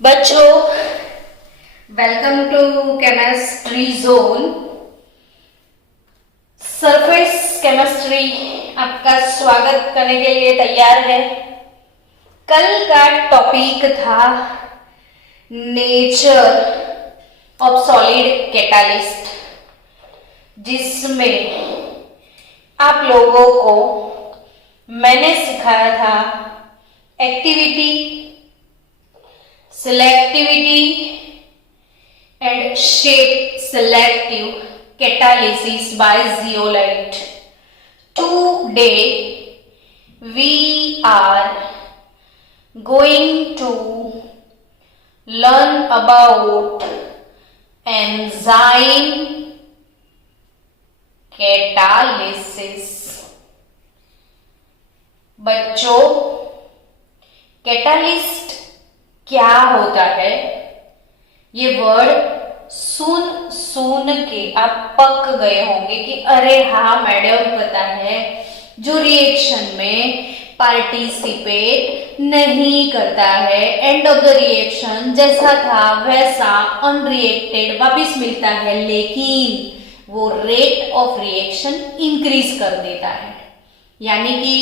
बच्चों, welcome to chemistry zone. Surface chemistry आपका स्वागत करने के लिए तैयार है। कल का टॉपिक था नेचर ऑफ सॉलिड कैटालिस्ट, जिसमें आप लोगों को मैंने सिखाया था activity, selectivity and shape selective catalysis by zeolite. Today we are going to learn about enzyme catalysis. बच्चों, कैटालिस्ट क्या होता है, ये वर्ड सुन के आप पक गए होंगे कि अरे हाँ मैडम पता है, जो रिएक्शन में पार्टिसिपेट नहीं करता है, एंड ऑफ द रिएक्शन जैसा था वैसा अनरिएक्टेड वापस मिलता है, लेकिन वो रेट ऑफ रिएक्शन इंक्रीज कर देता है, यानी कि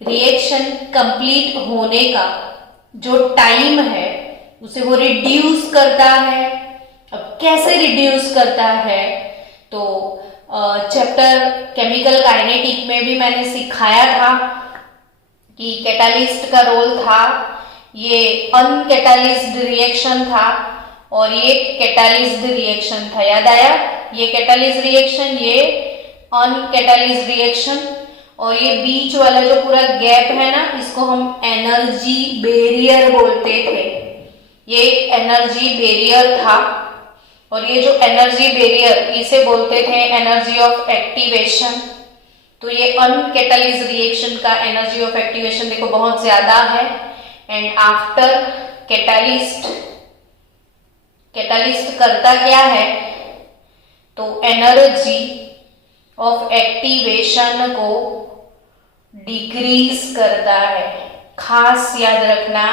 रिएक्शन कंप्लीट होने का जो टाइम है उसे वो रिड्यूस करता है। अब कैसे रिड्यूस करता है, तो चैप्टर केमिकल काइनेटिक में भी मैंने सिखाया था कि कैटालिस्ट का रोल था, ये अनकैटालिज्ड रिएक्शन था और ये कैटालिज्ड रिएक्शन था। याद आया? ये कैटालिज्ड रिएक्शन, ये अनकैटालिज्ड रिएक्शन, और ये बीच वाला जो पूरा गैप है ना, इसको हम एनर्जी बैरियर बोलते थे। ये एनर्जी बैरियर था, और ये जो एनर्जी बैरियर, इसे बोलते थे एनर्जी ऑफ एक्टिवेशन। तो ये अनकैटालिज्ड रिएक्शन का एनर्जी ऑफ एक्टिवेशन देखो बहुत ज्यादा है। एंड आफ्टर कैटालिस्ट करता क्या है, तो एनर्जी ऑफ एक्टिवेशन को डिक्रीज करता है। खास याद रखना,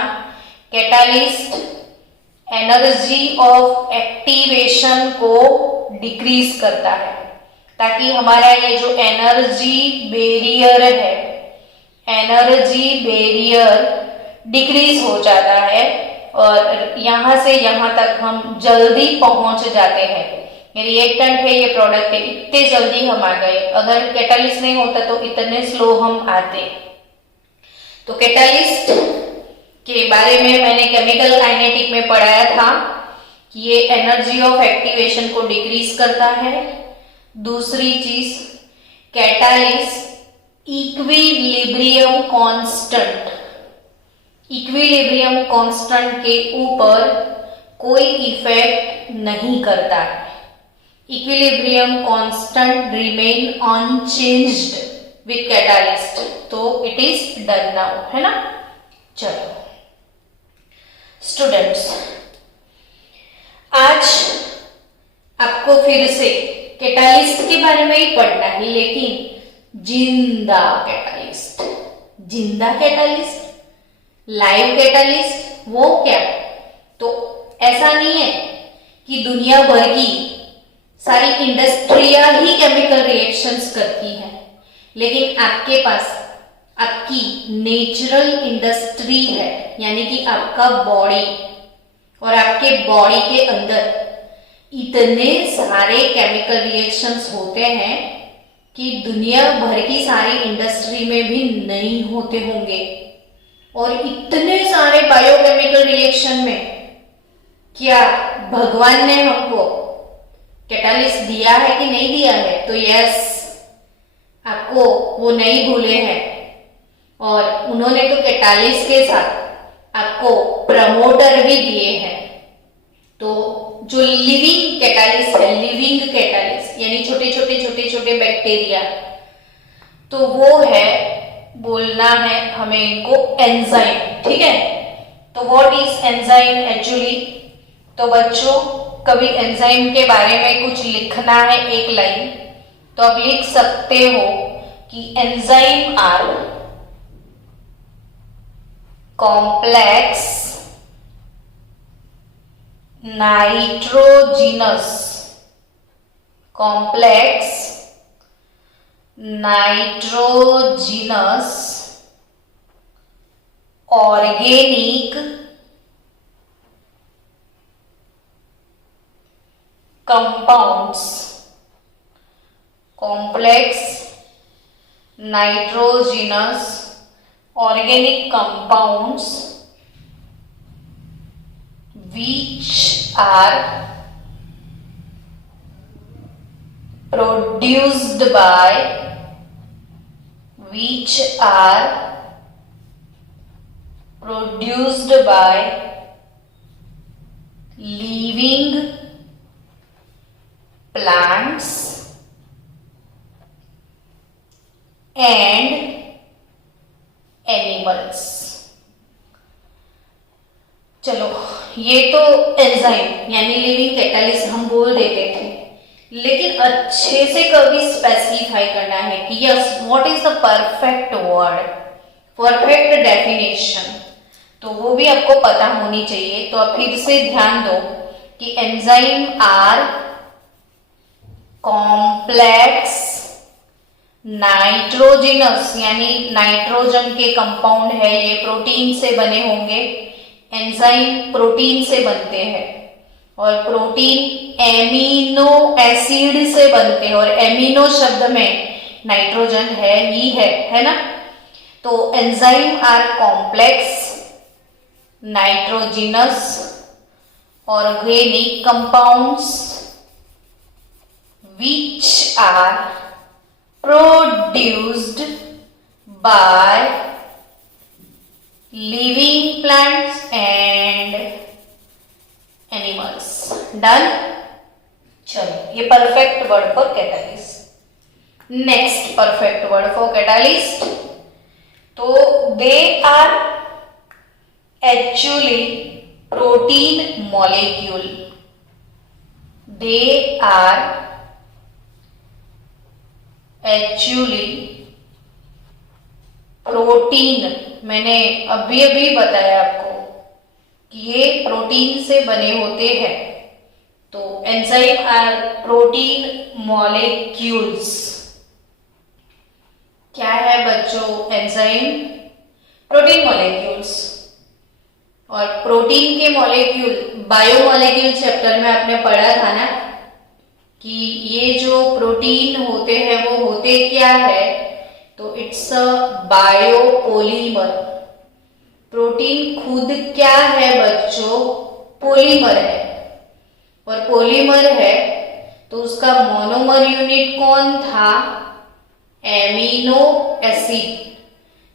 कैटालिस्ट एनर्जी ऑफ एक्टिवेशन को डिक्रीज करता है, ताकि हमारा ये जो एनर्जी बैरियर है, एनर्जी बैरियर डिक्रीज हो जाता है और यहां से यहां तक हम जल्दी पहुंच जाते हैं। ये रिएक्टेंट है, ये प्रोडक्ट है, इतने जल्दी हम आ गए। अगर कैटालिस्ट नहीं होता तो इतने स्लो हम आते। तो कैटालिस्ट के बारे में मैंने केमिकल काइनेटिक में पढ़ाया था कि ये एनर्जी ऑफ एक्टिवेशन को डिक्रीज करता है। दूसरी चीज, कैटालिस्ट इक्विलिब्रियम कांस्टेंट के ऊपर कोई इफेक्ट नहीं करता है। Equilibrium constant remain unchanged with catalyst, तो इट इज डन नाउ, है ना। चलो स्टूडेंट्स, आज आपको फिर से कैटालिस्ट के बारे में ही पढ़ना है, लेकिन जिंदा कैटालिस्ट, लाइव कैटालिस्ट, वो क्या? तो ऐसा नहीं है कि दुनिया भर की सारी इंडस्ट्रियां ही केमिकल रिएक्शंस करती हैं, लेकिन आपके पास आपकी नेचुरल इंडस्ट्री है, यानी कि आपका बॉडी, और आपके बॉडी के अंदर इतने सारे केमिकल रिएक्शंस होते हैं कि दुनिया भर की सारी इंडस्ट्री में भी नहीं होते होंगे। और इतने सारे बायोकेमिकल रिएक्शन में क्या भगवान ने हमको कैटालिस्ट दिया है कि नहीं दिया है? तो यस, आपको वो नहीं भूले हैं, और उन्होंने तो कैटालिस्ट के साथ आपको प्रमोटर भी दिए हैं। तो जो लिविंग कैटालिस्ट यानी छोटे बैक्टीरिया, तो वो है, बोलना है हमें इनको एंजाइम, ठीक है। तो व्हाट इज एंजाइम एक्चुअली? तो बच्चों, कभी एंजाइम के बारे में कुछ लिखना है एक लाइन, तो आप लिख सकते हो कि enzyme are complex nitrogenous complex nitrogenous organic compounds complex nitrogenous organic compounds which are produced by living plants and animals। चलो, ये तो एंजाइम यानी लिविंग कैटालिस्ट हम बोल देते थे, लेकिन अच्छे से कभी स्पेसिफाई करना है कि yes what is the perfect word, perfect definition, तो वो भी आपको पता होनी चाहिए। तो आप फिर से ध्यान दो कि एंजाइम आर कॉम्प्लेक्स नाइट्रोजिनस यानी नाइट्रोजन के कंपाउंड है, ये प्रोटीन से बने होंगे। एंजाइम प्रोटीन से बनते हैं और प्रोटीन एमिनो एसिड से बनते हैं, और एमिनो शब्द में नाइट्रोजन है ही है ना। तो enzyme are complex nitrogenous organic compounds which are produced by living plants and animals। Done. चलो, ये perfect word for catalyst. Next perfect word for catalyst, तो they are actually protein molecule. They are actually protein, मैंने अभी अभी बताया आपको कि ये प्रोटीन से बने होते हैं। तो एंजाइम आर प्रोटीन मॉलिक्यूल्स। क्या है बच्चों एंजाइम? Protein molecules. और प्रोटीन के मॉलिक्यूल बायोमॉलिक्यूल चैप्टर में आपने पढ़ा था ना कि ये जो प्रोटीन होते हैं वो होते क्या है, तो इट्स अ बायोपोलीमर। प्रोटीन खुद क्या है बच्चों? पोलीमर है। और पोलीमर है तो उसका मोनोमर यूनिट कौन था? Amino acid.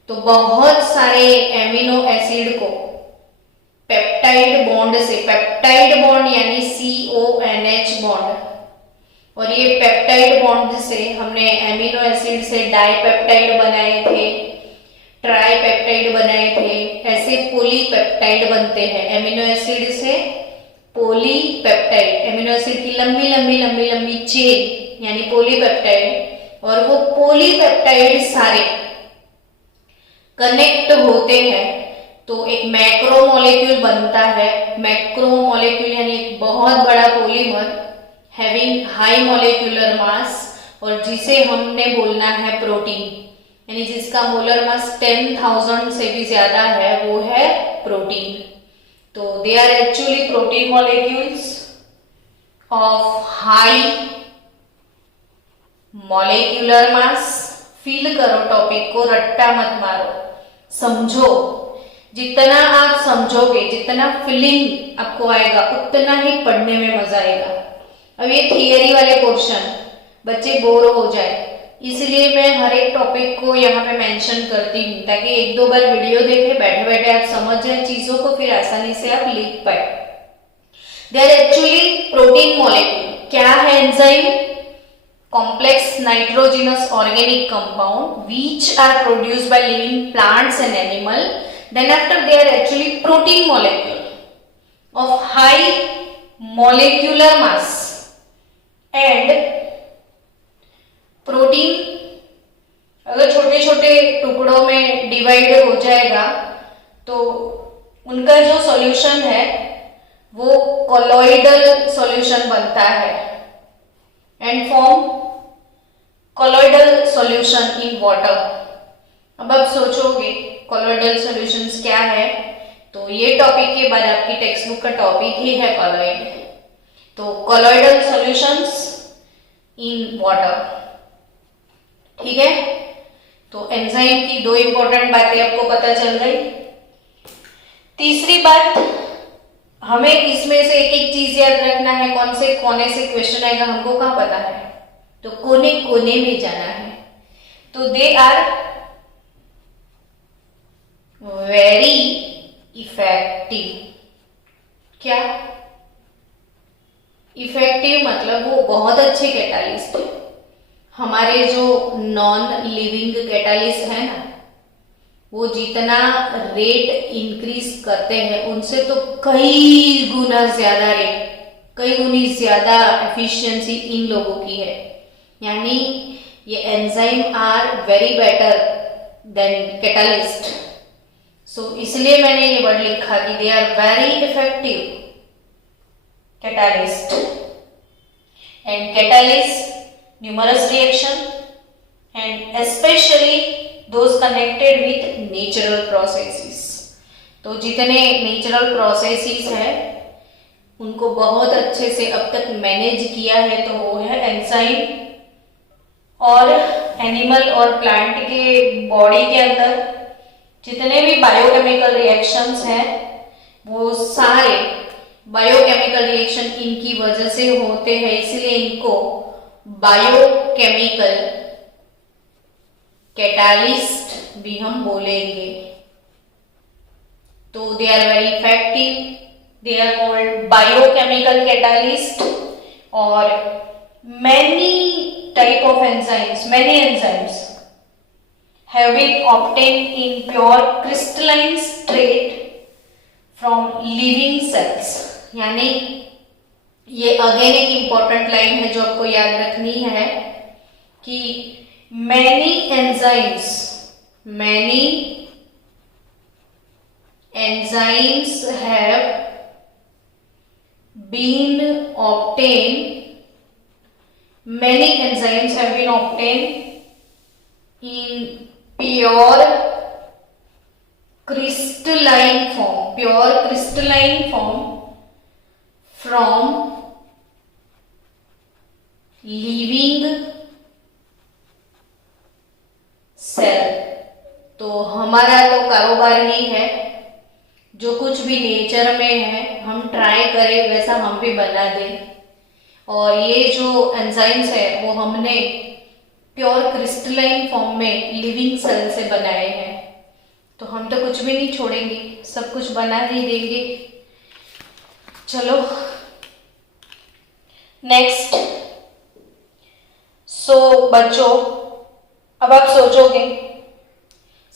तो बहुत सारे एमिनो एसिड को पेप्टाइड बॉन्ड से, पेप्टाइड बॉन्ड यानी CONH बॉन्ड, और ये पेप्टाइड बॉन्ड से हमने एमिनो एसिड से डाइपेप्टाइड बनाए थे, ट्राइपेप्टाइड बनाए थे, ऐसे पॉलीपेप्टाइड बनते हैं। एमिनो एसिड से पॉलीपेप्टाइड, एमिनो एसिड की लंबी लंबी लंबी लंबी चेन यानी पॉलीपेप्टाइड, और वो पॉलीपेप्टाइड सारे कनेक्ट होते हैं तो एक मैक्रोमोलेक्यूल बनता है। मैक्रोमोलेक्यूल यानी एक बहुत बड़ा पॉलीमर हैविंग हाई मोलेक्युलर मास, और जिसे हमने बोलना है प्रोटीन, यानी जिसका मोलर मास 10,000 से भी ज्यादा है, वो है प्रोटीन। तो they are actually protein molecules of high molecular mass. Feel करो टॉपिक को, रट्टा मत मारो, समझो। जितना आप समझोगे, जितना फीलिंग आपको आएगा, उतना ही पढ़ने में मजा आएगा। अब ये थियरी वाले पोर्शन बच्चे बोर हो जाए, इसलिए मैं हर एक टॉपिक को यहाँ पे मेंशन करती हूँ ताकि एक दो बार वीडियो देखे, बैठे बैठे आप समझ जाए चीजों को, फिर आसानी से आप लिख पाए। They are actually protein molecule. क्या है enzyme? Complex nitrogenous organic compound which are produced by living plants and animal. Then after they are actually protein molecule of high molecular mass, and protein अगर छोटे छोटे टुकड़ों में divide हो जाएगा तो उनका जो सॉल्यूशन है वो कोलॉइडल सॉल्यूशन बनता है and form colloidal solution in water. अब आप सोचोगे कोलॉइडल सॉल्यूशंस क्या है, तो ये टॉपिक के बाद आपकी टेक्स्ट बुक का टॉपिक ही है कोलॉइड। तो कोलॉइडल सॉल्यूशंस इन वाटर, ठीक है। तो एंजाइम की दो इंपॉर्टेंट बातें आपको पता चल गई। तीसरी बात, हमें इसमें से एक एक चीज याद रखना है। कौन से कोने से क्वेश्चन आएगा हमको कहाँ पता है, तो कोने कोने में जाना है। तो दे आर वेरी इफेक्टिव। क्या इफेक्टिव मतलब वो बहुत अच्छे कैटालिस्ट है। हमारे जो नॉन लिविंग कैटालिस्ट है ना, वो जितना रेट इंक्रीज करते हैं उनसे तो कई गुना ज्यादा रेट, कई गुनी ज्यादा एफिशिएंसी इन लोगों की है। यानी ये enzyme are very better than catalyst. So इसलिए मैंने ये वर्ड लिखा कि they are very effective catalyst. And catalyst numerous reaction and specially those connected with natural processes। तो जितने नेचुरल प्रोसेसेस है उनको बहुत अच्छे से अब तक मैनेज किया है, तो वो है एंजाइम। और एनिमल और प्लांट के बॉडी के अंदर जितने भी बायोकेमिकल रिएक्शंस हैं वो सारे बायोकेमिकल रिएक्शन इनकी वजह से होते हैं, इसलिए इनको बायोकेमिकल कैटालिस्ट भी हम बोलेंगे। तो they are very effective, they are called biochemical catalyst. और many type of enzymes, many enzymes have been obtained in pure crystalline state from living cells। यानी ये अगेन एक इंपॉर्टेंट लाइन है जो आपको याद रखनी है कि many enzymes have been obtained, many enzymes have been obtained in pure crystalline form from living cell. तो हमारा तो कारोबार ही है, जो कुछ भी नेचर में है हम ट्राई करें वैसा हम भी बना दें। और ये जो एंजाइम्स है वो हमने प्योर क्रिस्टलाइन फॉर्म में लिविंग सेल से बनाए हैं। तो हम तो कुछ भी नहीं छोड़ेंगे, सब कुछ बना ही देंगे। चलो नेक्स्ट। सो बच्चों, अब आप सोचोगे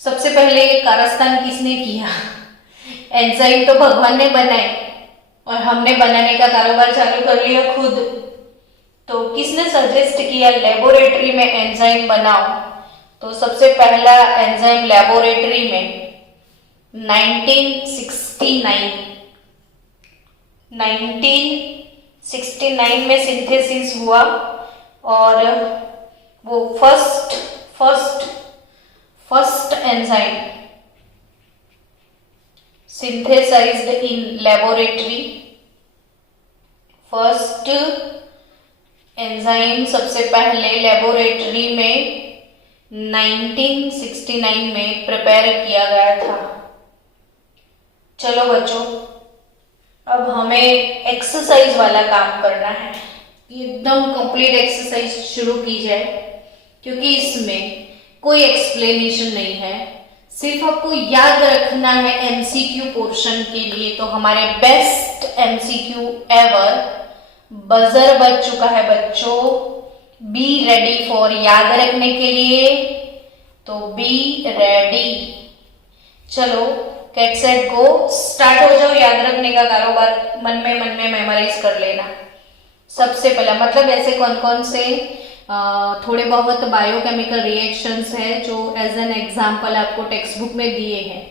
सबसे पहले कारस्तान किसने किया? एंजाइम तो भगवान ने बनाए और हमने बनाने का कारोबार चालू कर लिया खुद। तो किसने सजेस्ट किया लेबोरेटरी में एंजाइम बनाओ? तो सबसे पहला एंजाइम लेबोरेटरी में 1969 में सिंथेसिस हुआ। और वो first enzyme synthesized in laboratory। First enzyme सबसे पहले लेबोरेटरी में 1969 में प्रिपेयर किया गया था। चलो बच्चों, अब हमें एक्सरसाइज वाला काम करना है। एकदम कंप्लीट एक्सरसाइज शुरू की जाए, क्योंकि इसमें कोई एक्सप्लेनेशन नहीं है, सिर्फ आपको याद रखना है एमसीक्यू पोर्शन के लिए। तो हमारे बेस्ट एमसीक्यू एवर बजर बज चुका है बच्चों। बी रेडी फॉर याद रखने के लिए, तो बी रेडी। चलो कैट सेट गो, स्टार्ट हो जाओ। याद रखने का कारोबार मन में मेमोराइज कर लेना। सबसे पहला मतलब ऐसे कौन कौन से थोड़े बहुत बायोकेमिकल रिएक्शंस है जो एज एन एग्जाम्पल आपको टेक्स्ट बुक में दिए हैं।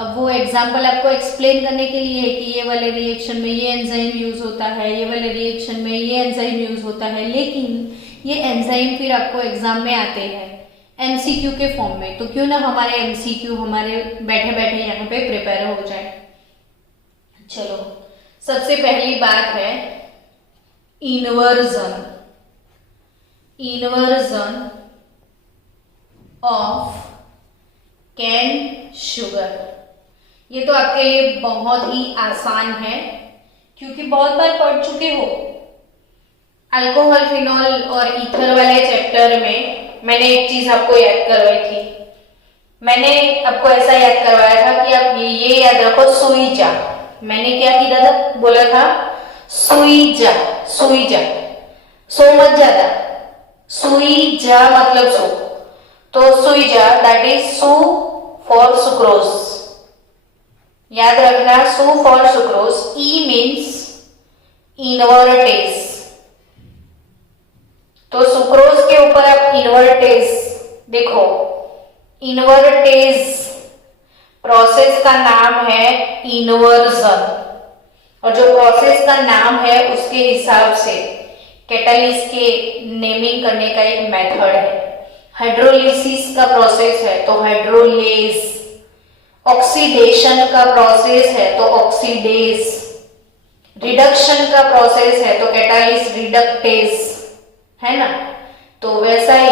अब वो एग्जाम्पल आपको एक्सप्लेन करने के लिए है कि ये वाले रिएक्शन में ये एंजाइम यूज होता है, ये वाले रिएक्शन में ये एंजाइम यूज होता है, लेकिन ये एंजाइम फिर आपको एग्जाम में आते हैं एमसीक्यू के फॉर्म में। तो क्यों ना हमारे एमसीक्यू हमारे बैठे बैठे यहाँ पे प्रिपेयर हो जाए। चलो, सबसे पहली बात है inversion. Inversion of cane sugar. ये तो आपके लिए बहुत ही आसान है क्योंकि बहुत बार पढ़ चुके हो। अल्कोहल, फिनॉल और ईथर वाले चैप्टर में मैंने एक चीज आपको याद करवाई थी। मैंने आपको ऐसा याद करवाया था कि आप ये याद रखो, सुईजा। मैंने क्या किया था, बोला था सुईजा। सुईजा, सो मत ज्यादा, सुईजा मतलब सो। तो सुईजा दैट इज सु फॉर सुक्रोज। याद रखना, सु for sucrose. E means invertase. तो सुक्रोज के ऊपर आप इनवर्टेज देखो। इनवर्टेज प्रोसेस का नाम है इन्वर्जन, और जो प्रोसेस का नाम है उसके हिसाब से कैटालिस्ट के नेमिंग करने का एक मेथड है। हाइड्रोलिसिस का प्रोसेस है तो हाइड्रोलेज, ऑक्सीडेशन का प्रोसेस है तो ऑक्सीडेज, रिडक्शन का प्रोसेस है तो कैटालिस्ट रिडक्टेज, है ना। तो वैसा ही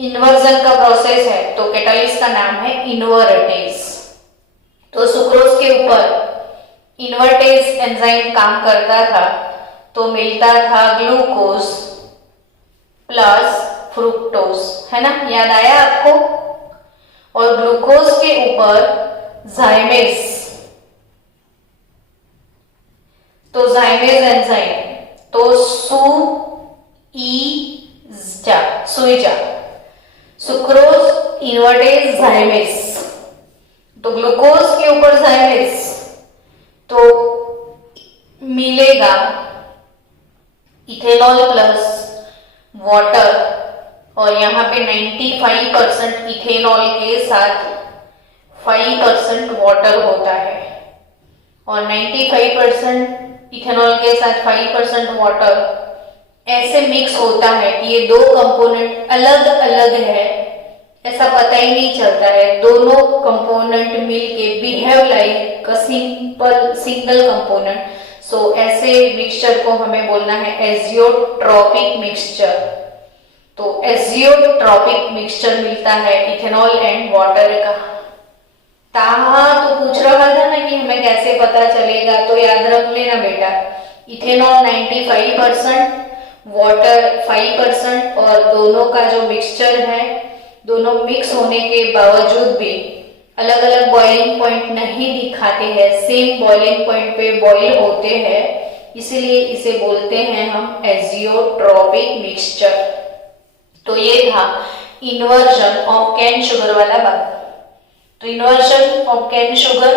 इन्वर्जन का प्रोसेस है तो कैटालिस्ट का नाम है इन्वर्टेज। तो सुक्रोज के ऊपर इन्वर्टेज एंजाइम काम करता था तो मिलता था ग्लूकोज प्लस फ्रुक्टोज, है ना, याद आया आपको। और ग्लूकोज के ऊपर जाइमेज, तो जाइमेज एंजाइम तो सुईजा, सुक्रोज इन्वर्टेज जाइमेज। तो ग्लूकोज के ऊपर जाइमेज तो मिलेगा इथेनॉल प्लस वाटर, और यहाँ पे 95% इथेनॉल के साथ 5% वाटर होता है। और 95% इथेनॉल के साथ 5% वाटर ऐसे मिक्स होता है कि ये दो कंपोनेंट अलग अलग है, ऐसा पता ही नहीं चलता है। दोनों कंपोनेंट मिलके behave like a single component. So ऐसे मिक्सचर को हमें बोलना है एजियोट्रॉपिक मिक्सचर। तो एजियोट्रॉपिक मिक्सचर मिलता है इथेनॉल एंड वाटर का। तो पूछ रहा था ना कि हमें कैसे पता चलेगा, तो याद रख लेना बेटा, इथेनॉल 95%, वाटर 5%, और दोनों का जो मिक्सचर है, दोनों मिक्स होने के बावजूद भी अलग अलग बॉइलिंग पॉइंट नहीं दिखाते हैं, सेम बॉइलिंग पॉइंट पे बॉइल होते हैं, इसलिए इसे बोलते हैं हम एजियोट्रॉपिक मिक्सचर। तो ये था इन्वर्जन ऑफ कैन शुगर वाला बात। तो इन्वर्जन ऑफ कैन शुगर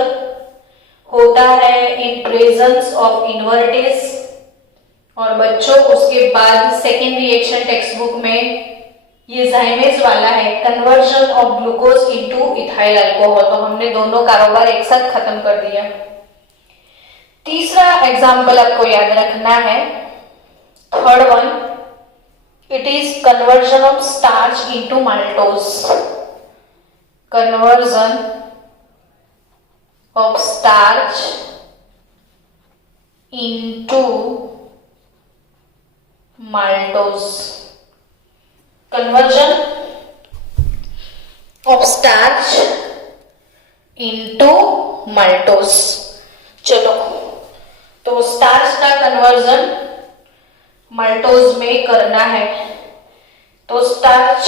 होता है इन प्रेजेंस ऑफ इन्वर्टेज। और बच्चों उसके बाद सेकेंड रिएक्शन टेक्स्ट बुक में ये जाइमेज वाला है, conversion of glucose into ethyl alcohol. तो हमने दोनों कारोबार एक साथ खत्म कर दिया। तीसरा एग्जाम्पल आपको याद रखना है, third one, it is conversion of starch into maltose. Conversion of starch into maltose. Conversion of starch into maltose. चलो, तो स्टार्च का कन्वर्जन माल्टोज में करना है। तो starch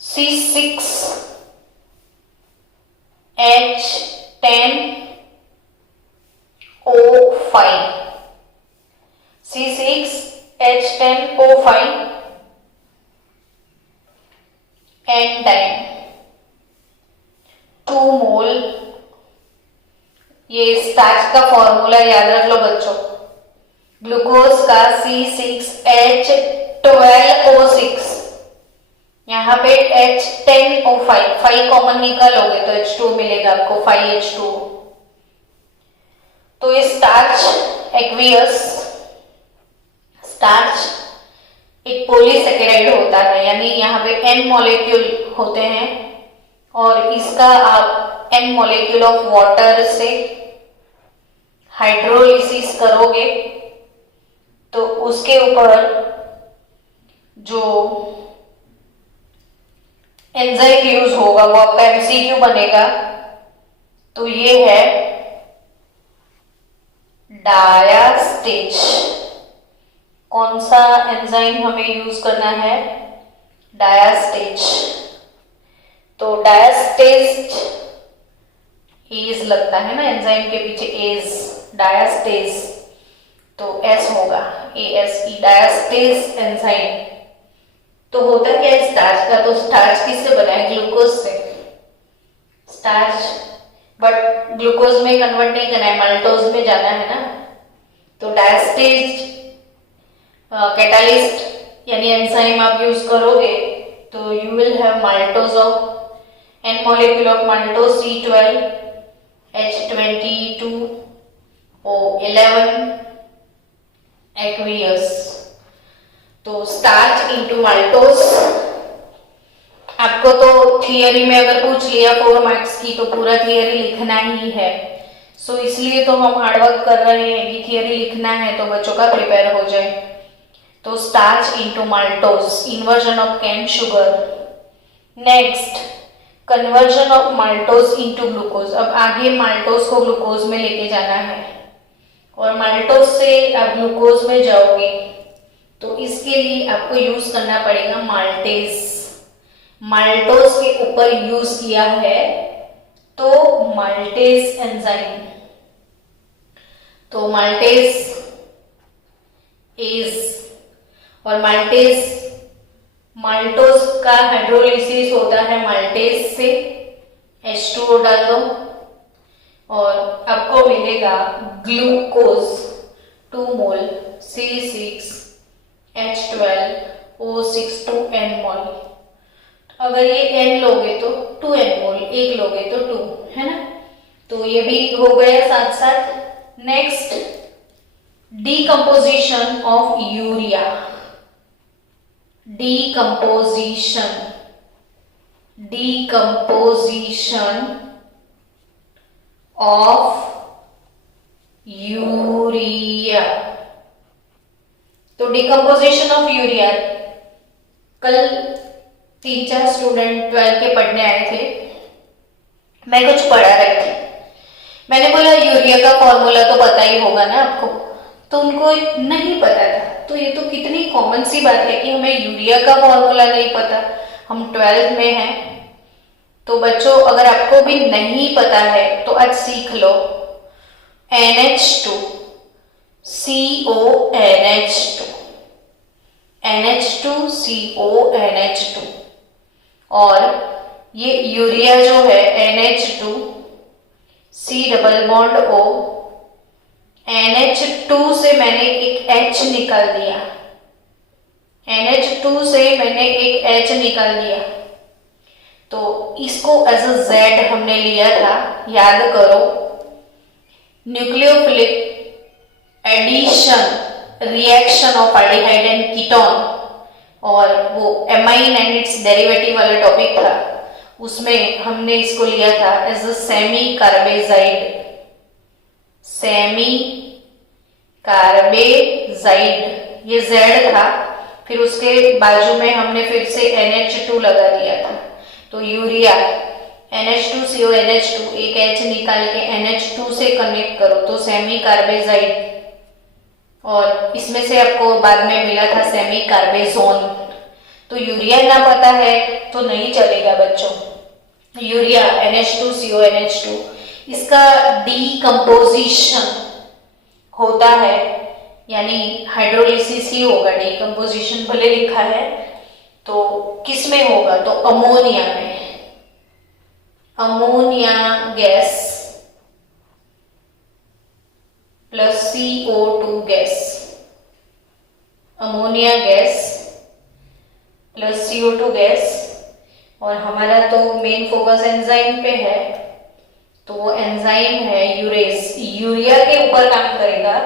C6H10O5, C6H10O5 N time 2 मोल। ये स्टार्च का फॉर्मूला याद रख लो बच्चों, ग्लूकोज का C6H12O6 यहाँ पे H10O5 5 कॉमन निकालोगे तो H2 मिलेगा आपको 5H2। तो ये स्टार्च एक्वियस स्टार्च एक पॉलीसेकेराइड होता है, यानी यहाँ पे N मॉलिक्यूल होते हैं और इसका आप N मॉलिक्यूल ऑफ वाटर से हाइड्रोलिसिस करोगे तो उसके ऊपर जो एंजाइम यूज होगा वो आपका एमसीक्यू बनेगा। तो ये है डायास्टेज। कौन सा एंजाइम हमें यूज करना है? डायास्टेज। तो डायास्टेज एज लगता है ना एंजाइम के पीछे, एज डायास्टेज, तो एस होगा, ASE डायास्टेज एंजाइम। तो होता क्या है स्टार्च का? तो स्टार्च किससे बना है? ग्लूकोज से। स्टार्च बट ग्लूकोज में कन्वर्ट नहीं करना है, माल्टोज में जाना है ना। तो डायास्टेज कैटालिस्ट यानी एंजाइम आप यूज करोगे तो you will have maltose of N molecule of maltose C12 H22O11 aqueous। तो स्टार्च इनटू माल्टोज। आपको तो थियरी में अगर पूछ लिया 4 मार्क्स की तो पूरा थियरी लिखना ही है। सो इसलिए तो हम हार्डवर्क कर रहे हैं कि थियरी लिखना है तो बच्चों का प्रिपेयर हो जाए। तो starch into maltose, inversion of cane sugar. Next conversion of maltose into glucose. अब आगे माल्टोज को ग्लूकोज में लेके जाना है और माल्टोज से आप ग्लूकोज में जाओगे तो इसके लिए आपको यूज करना पड़ेगा माल्टेज। माल्टोज के ऊपर यूज किया है तो माल्टेज एंजाइम। तो माल्टेज एज और माल्टोज का हाइड्रोलिसिस होता है माल्टेज से, H2O डाल दो और आपको मिलेगा ग्लूकोज 2 मोल C6H12O6 2N मोल। अगर ये N लोगे तो 2N मोल, 1 लोगे तो 2, है ना। तो ये भी हो गया साथ साथ। Next decomposition of urea. decomposition of urea. तो डिकम्पोजिशन ऑफ यूरिया कल 3-4 स्टूडेंट 12 के पढ़ने आए थे, मैं कुछ पढ़ा रही थी। मैंने बोला यूरिया का फॉर्मूला तो पता ही होगा ना आपको, तो उनको नहीं पता था। तो ये तो कितनी कॉमन सी बात है कि हमें यूरिया का फॉर्मूला नहीं पता, हम 12th में हैं। तो बच्चों अगर आपको भी नहीं पता है तो आज सीख लो NH2CONH2 और ये यूरिया जो है NH2C double bond O, NH2 से मैंने एक H निकाल दिया, NH2 से मैंने एक H निकाल दिया, तो इसको एज अ Z हमने लिया था, याद करो। Nucleophilic addition reaction of aldehyde and ketone और वो एमाइन एंड इट्स डेरिवेटिव वाला टॉपिक था, उसमें हमने इसको लिया था as a semicarbazide. Semicarbazide ये Z था, फिर उसके बाजू में हमने फिर से NH2 लगा दिया था। तो यूरिया NH2CONH2 एक H निकाल के NH2 से कनेक्ट करो तो सेमी कार्बेजाइड, और इसमें से आपको बाद में मिला था सेमी कार्बेजोन। तो यूरिया ना पता है तो नहीं चलेगा बच्चों। यूरिया NH2CONH2 इसका डीकंपोजिशन होता है, यानी हाइड्रोलिसिस ही होगा, डीकंपोजिशन भले लिखा है तो किस में होगा? तो अमोनिया में। Ammonia gas plus CO2 gas, ammonia gas plus CO2 gas और हमारा तो मेन फोकस एंजाइम पे है, तो वो एंजाइम है यूरेस, यूरिया के ऊपर काम करेगा,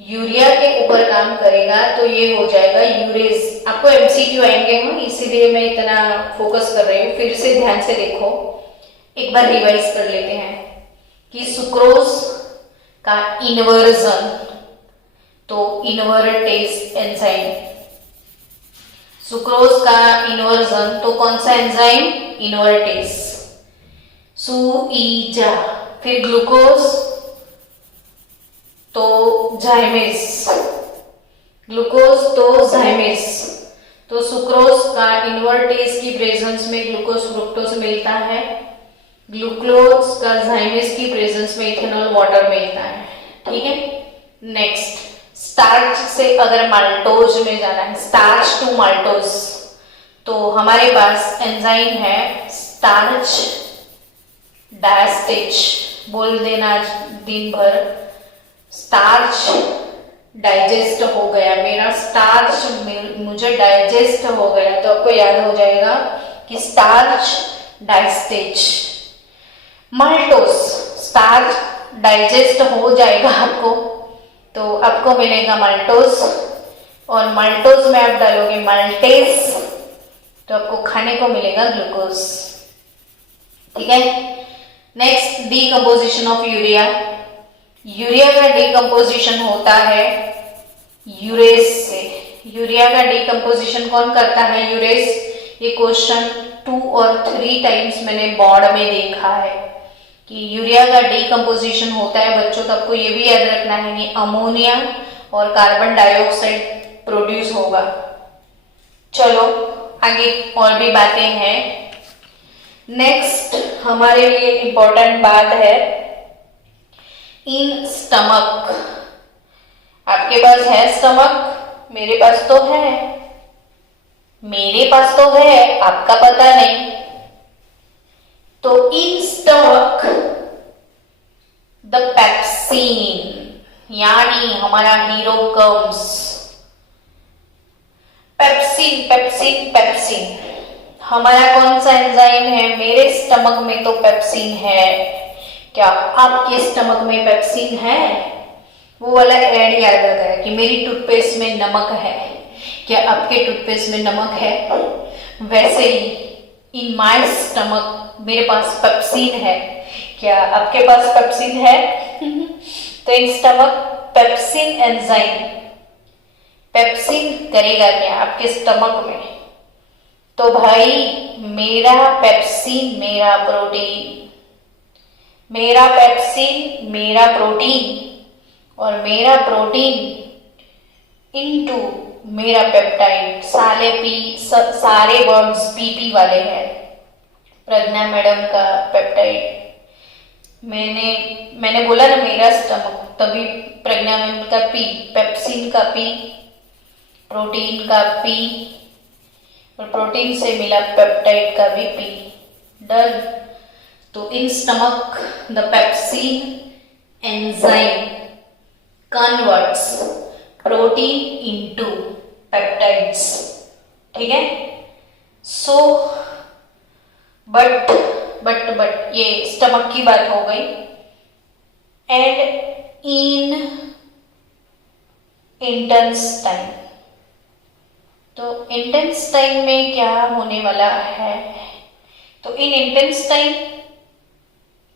यूरिया के ऊपर काम करेगा, तो ये हो जाएगा यूरेस। आपको एमसीक्यू आएंगे हम, इसीलिए मैं इतना फोकस कर रही हूँ। फिर से ध्यान से देखो, एक बार रिवाइज कर लेते हैं कि सुक्रोज का इन्वर्जन, तो इन्वर्टेस एंजाइम, सुक्रोज का इन्वर्जन तो कौन सा एंजाइम, इन्वर्टेस, सुईजा। फिर ग्लूकोज तो जाइमेस, ग्लूकोज तो जाइमेस। तो सुक्रोज का इन्वर्टेस की प्रेजेंस में ग्लूकोज फ्रुक्टोज मिलता है, ग्लूकोज का जाइमेस की प्रेजेंस में इथेनॉल वाटर मिलता है। ठीक है, नेक्स्ट स्टार्च से अगर माल्टोज में जाना है, स्टार्च टू माल्टोज, तो हमारे पास एंजाइम है स्टार्च डायस्टेच। बोल देना दिन भर, स्टार्च डाइजेस्ट हो गया, मेरा स्टार्च मुझे डाइजेस्ट हो गया, तो आपको याद हो जाएगा कि स्टार्च डाइस्टेच। माल्टोज, स्टार्च डाइजेस्ट हो जाएगा आपको, तो आपको मिलेगा माल्टोज, और माल्टोज में आप डालोगे माल्टेस, तो आपको खाने को मिलेगा ग्लूकोज। ठीक है, next decomposition of urea. Urea का डीकंपोजिशन होता है यूरेस से। यूरिया का डीकंपोजिशन कौन करता है, यूरेस। ये क्वेश्चन 2 और 3 टाइम्स मैंने बोर्ड में देखा है कि यूरिया का डीकंपोजिशन होता है बच्चों। तो आपको ये भी याद रखना है कि अमोनिया और कार्बन डाइऑक्साइड प्रोड्यूस होगा। चलो आगे और भी बातें हैं। नेक्स्ट हमारे लिए इंपॉर्टेंट बात है इन स्टमक। आपके पास है स्टमक, मेरे पास तो है, मेरे पास तो है, आपका पता नहीं। तो इन स्टमक द पेप्सिन, यानी हमारा hero comes. Pepsin pepsin pepsin हमारा कौन सा एंजाइम है, मेरे स्टमक में तो पेप्सिन है। क्या आपके स्टमक में पेप्सिन है? वो वाला एड याद आता है कि मेरी टूथपेस्ट में नमक है, क्या आपके टूथपेस्ट में नमक है? वैसे ही इन माय स्टमक मेरे पास पेप्सिन है, क्या आपके पास पेप्सिन है? तो in stomach pepsin enzyme, pepsin करेगा क्या आपके स्टमक में? तो भाई मेरा पेप्सिन मेरा प्रोटीन, मेरा पेप्सिन मेरा प्रोटीन, और मेरा प्रोटीन इनटू मेरा पेप्टाइड। सारे वर्ड्स पीपी वाले हैं। प्रज्ञा मैडम का पेप्टाइड, मैंने बोला ना मेरा स्टमक, तभी प्रज्ञा मैम का पी, पेप्सिन का पी, प्रोटीन का पी, और प्रोटीन से मिला पेप्टाइड का भी पी। डन। तो in stomach the pepsin enzyme converts protein into peptides. ठीक है, सो बट ये स्टमक की बात हो गई। एंड इन इंटेस्टाइन, तो इंटेस्टाइन में क्या होने वाला है? तो इन intestine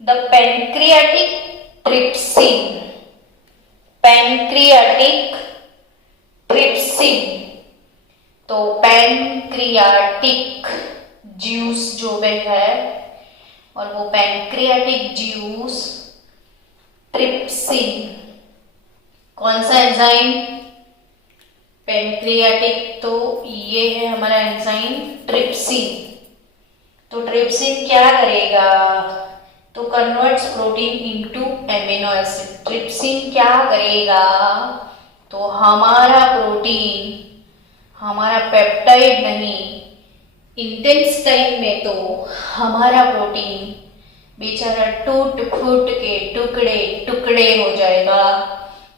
the pancreatic trypsin, pancreatic trypsin, तो पैनक्रियाटिक जूस जो भी है, और वो पैनक्रियाटिक जूस ट्रिप्सिन, कौन सा एंजाइम? पैनक्रियाटिक, तो ये है हमारा एंजाइम ट्रिप्सिन। तो ट्रिप्सिन क्या करेगा? तो converts protein into amino acid. Trypsin क्या करेगा? तो हमारा प्रोटीन, हमारा पेप्टाइड नहीं, इंटेस्टाइन में तो हमारा प्रोटीन बेचारा टूट फूट के टुकड़े टुकड़े हो जाएगा,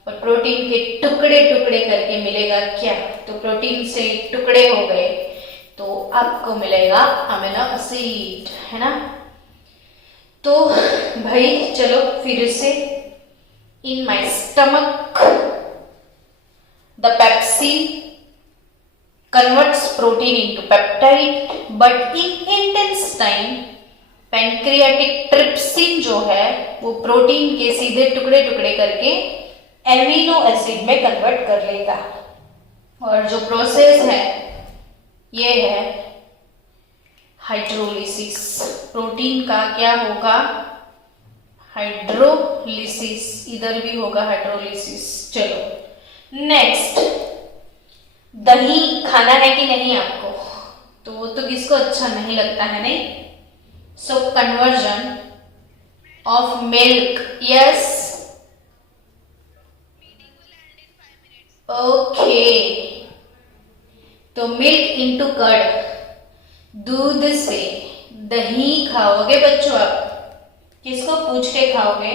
और प्रोटीन के टुकड़े टुकड़े करके मिलेगा क्या? तो प्रोटीन से टुकड़े हो गए, तो आपको मिलेगा अमीनो एसिड, है ना। तो भाई चलो फिर से, in my stomach the pepsin converts protein into peptide, but in intestine pancreatic trypsin जो है वो प्रोटीन के सीधे टुकड़े टुकड़े करके एमिनो एसिड में कन्वर्ट कर लेगा। और जो प्रोसेस है ये है हाइड्रोलिसिस। प्रोटीन का क्या होगा? हाइड्रोलिसिस, इधर भी होगा हाइड्रोलिसिस। चलो नेक्स्ट, दही खाना है कि नहीं आपको? तो वो तो किसको अच्छा नहीं लगता है, नहीं? So conversion of milk, yes, okay. तो मिल्क इनटू कर्ड, दूध से दही खाओगे बच्चों आप। किसको पूछ के खाओगे?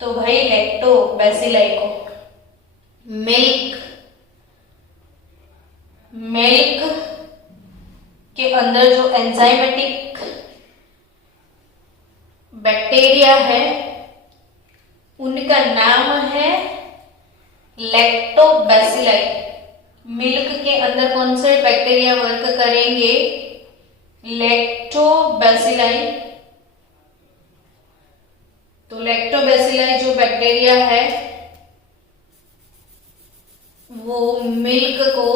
तो भाई लैक्टोबैसिलाई को। मिल्क के अंदर जो एंजाइमेटिक बैक्टीरिया है उनका नाम है लैक्टोबैसिलाई। मिल्क के अंदर कौन से बैक्टीरिया वर्क करेंगे? लैक्टोबैसिलाई। तो लैक्टोबैसिलाई जो बैक्टीरिया है वो मिल्क को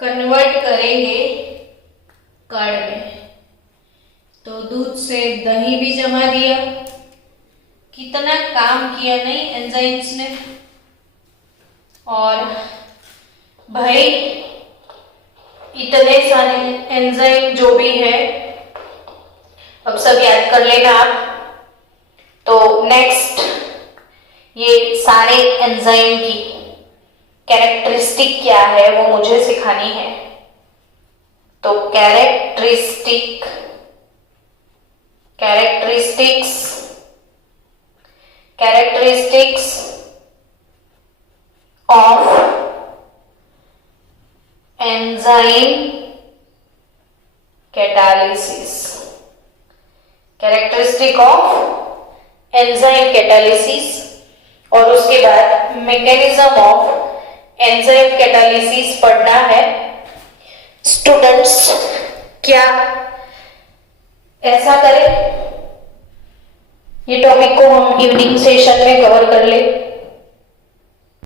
कन्वर्ट करेंगे कर्ड में। तो दूध से दही भी जमा दिया, कितना काम किया नहीं एंजाइम्स ने। और भाई इतने सारे एंजाइम जो भी है अब सब याद कर लेना आप। तो नेक्स्ट, ये सारे एंजाइम की कैरेक्टरिस्टिक क्या है वो मुझे सिखानी है। तो characteristics of enzyme catalysis. Characteristic of enzyme catalysis और उसके बाद मैकेनिज्म ऑफ एंजाइम कैटालिसिस पढ़ना है। स्टूडेंट्स क्या ऐसा करें, ये टॉपिक को हम इवनिंग सेशन में कवर कर ले।